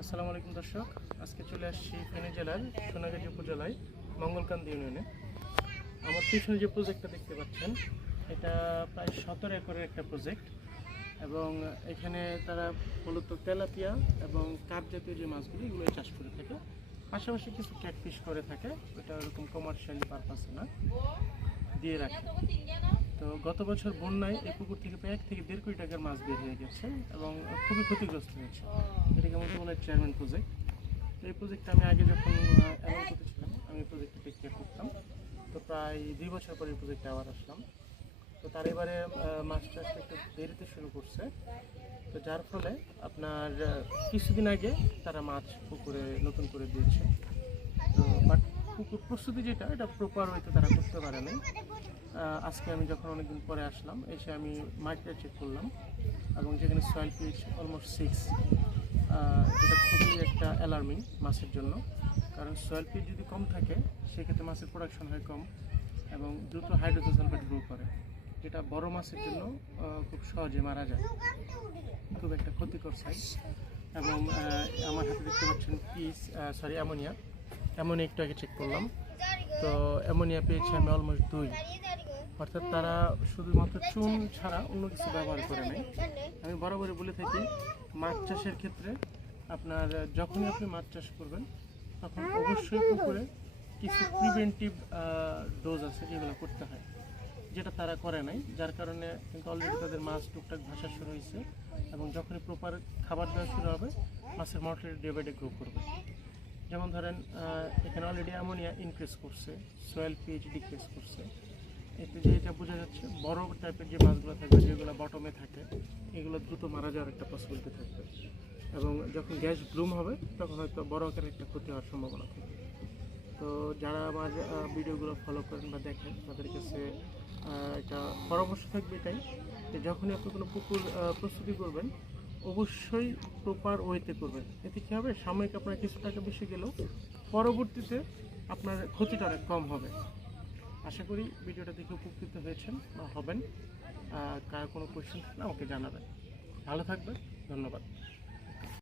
আসসালামু আলাইকুম দর্শক, আজকে চলে আসছি ফেনী জেলার সোনাগাজী উপজেলায় মঙ্গলকান্দি ইউনিয়নে। আমার পিছনে যে প্রজেক্টটা দেখতে পাচ্ছেন, এটা প্রায় 17 একরের একটা প্রজেক্ট এবং এখানে তারা মূলত তেলাপিয়া এবং কাপ জাতীয় যে মাছগুলি এগুলো চাষ করে থাকে, পাশাপাশি কিছু ক্যাটফিশ করে থাকে। এটা ওরকম কমার্শিয়ালি পারপাসে না, দিয়ে রাখে। তো গত বছর বন্যায় এই পুকুর থেকে প্রায় 1 থেকে 1.5 কোটি টাকার মাছ বের হয়ে গেছে এবং খুবই ক্ষতিগ্রস্ত হয়েছে। এটাকে মতো বলে চেয়ারম্যান প্রজেক্ট। এই প্রজেক্টটা আমি আগে যখন অ্যালাউ করতেছিলাম, আমি প্রজেক্টটা টেক কেয়ার করতাম। তো প্রায় 2 বছর পরে এই প্রজেক্টে আবার আসলাম। তো তার এবারে মাছ চাষটা একটু দেরিতে শুরু করছে, তো যার ফলে আপনার কিছুদিন আগে তারা মাছ পুকুরে নতুন করে দিয়েছে। তো বাট পুকুর প্রস্তুতি যেটা, এটা প্রপার ওয়েতে তারা করতে পারে নাই। আজকে আমি যখন অনেকদিন পরে আসলাম, এসে আমি মাটিটা চেক করলাম এবং যেখানে সয়েল পিএইচ অলমোস্ট 6, যেটা খুবই একটা অ্যালার্মিং মাছের জন্য। কারণ সয়েল পিএইচ যদি কম থাকে, সেক্ষেত্রে মাছের প্রোডাকশন হয় কম এবং দ্রুত হাইড্রোজেন সালফেট গ্রো করে, যেটা বড় মাছের জন্য খুব সহজে মারা যায়, খুব একটা ক্ষতিকর সাইজ। এবং আমার হাতে দেখতে পাচ্ছেন অ্যামোনিয়া একটু আগে চেক করলাম। তো অ্যামোনিয়া পেয়েছি আমি অলমোস্ট 2। অর্থাৎ তারা শুধুমাত্র চুন ছাড়া অন্য কিছু ব্যবহার করে নাই। আমি বরাবরই বলে থাকি, মাছ চাষের ক্ষেত্রে আপনার যখনই আপনি মাছ চাষ করবেন, তখন অবশ্যই পুকুরে কিছু প্রিভেন্টিভ ডোজ আছে যেগুলো করতে হয়, যেটা তারা করে নাই। যার কারণে কিন্তু অলরেডি তাদের মাছ টুকটাক ভাসা শুরু হয়েছে এবং যখনই প্রপার খাবার দেওয়া শুরু হবে, মাছের mortality day by day grow করবে। যেমন ধরেন, এখানে অলরেডি অ্যামোনিয়া ইনক্রিজ করছে, সয়েল পিএইচ ডিক্রিজ করছে। এতে যেটা বোঝা যাচ্ছে, বড় টাইপের যে মাছগুলো থাকবে, যেগুলো বটমে থাকে, এগুলো দ্রুত মারা যাওয়ার একটা পসিবিলিটি থাকবে এবং যখন গ্যাস ব্লুম হবে, তখন হয়তো বড় আকারের একটা ক্ষতি হওয়ার সম্ভাবনা থাকে। তো যারা আমার ভিডিওগুলো ফলো করেন বা দেখেন, তাদের কাছে একটা পরামর্শ থাকবে এটাই, যে যখনই আপনি কোনো পুকুর প্রস্তুতি করবেন, অবশ্যই প্রপার ওয়েতে করবেন। এতে কী হবে, সাময়িক আপনার কিছু টাকা বেশি গেলেও পরবর্তীতে আপনার ক্ষতিটা অনেক কম হবে। আশা করি ভিডিওটা দেখে উপকৃত হয়েছেন বা হবেন। কার কোনো কোয়েশ্চেন থাকলে আমাকে জানাবেন। ভালো থাকবেন, ধন্যবাদ।